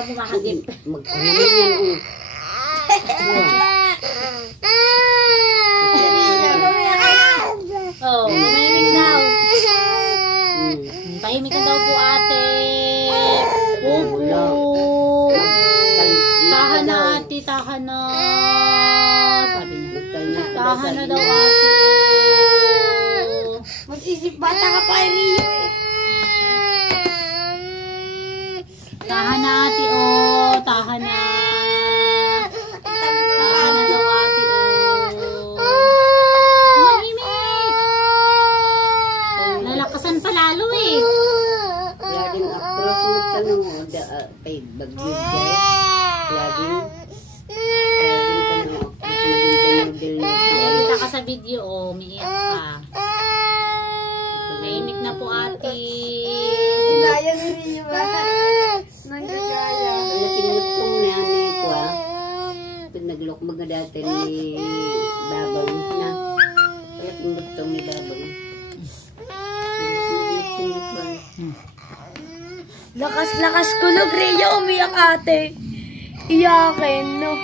para bumakagip. Magkano yan, Oh, tumahimik daw. Tahimik ka daw po, ate. Opo. Tahan na, ate. Tahan na. Sabi niya. Tahan na daw, ate. Mag-isip bata ka pa, Rio eh. Tahan na, ate, oh. Tahan na. Tahan na daw, ate, oh. Mahimik. Nalakasan pa lalo eh. Laging approach mo tanong mo, kay bagyo dyan. Laging tanong ako, Kita ka sa video, oh. Umiiyak ka. Mahimik na po, ate. Sinaya ni Rio ba? Nanggagaya. Wala kinutong na yan ito naglukbag na dati ni Babang na. Wala kinutong ni Babang. Lakas-lakas kulog, Rio. Umiyak ate. Iyakin, no?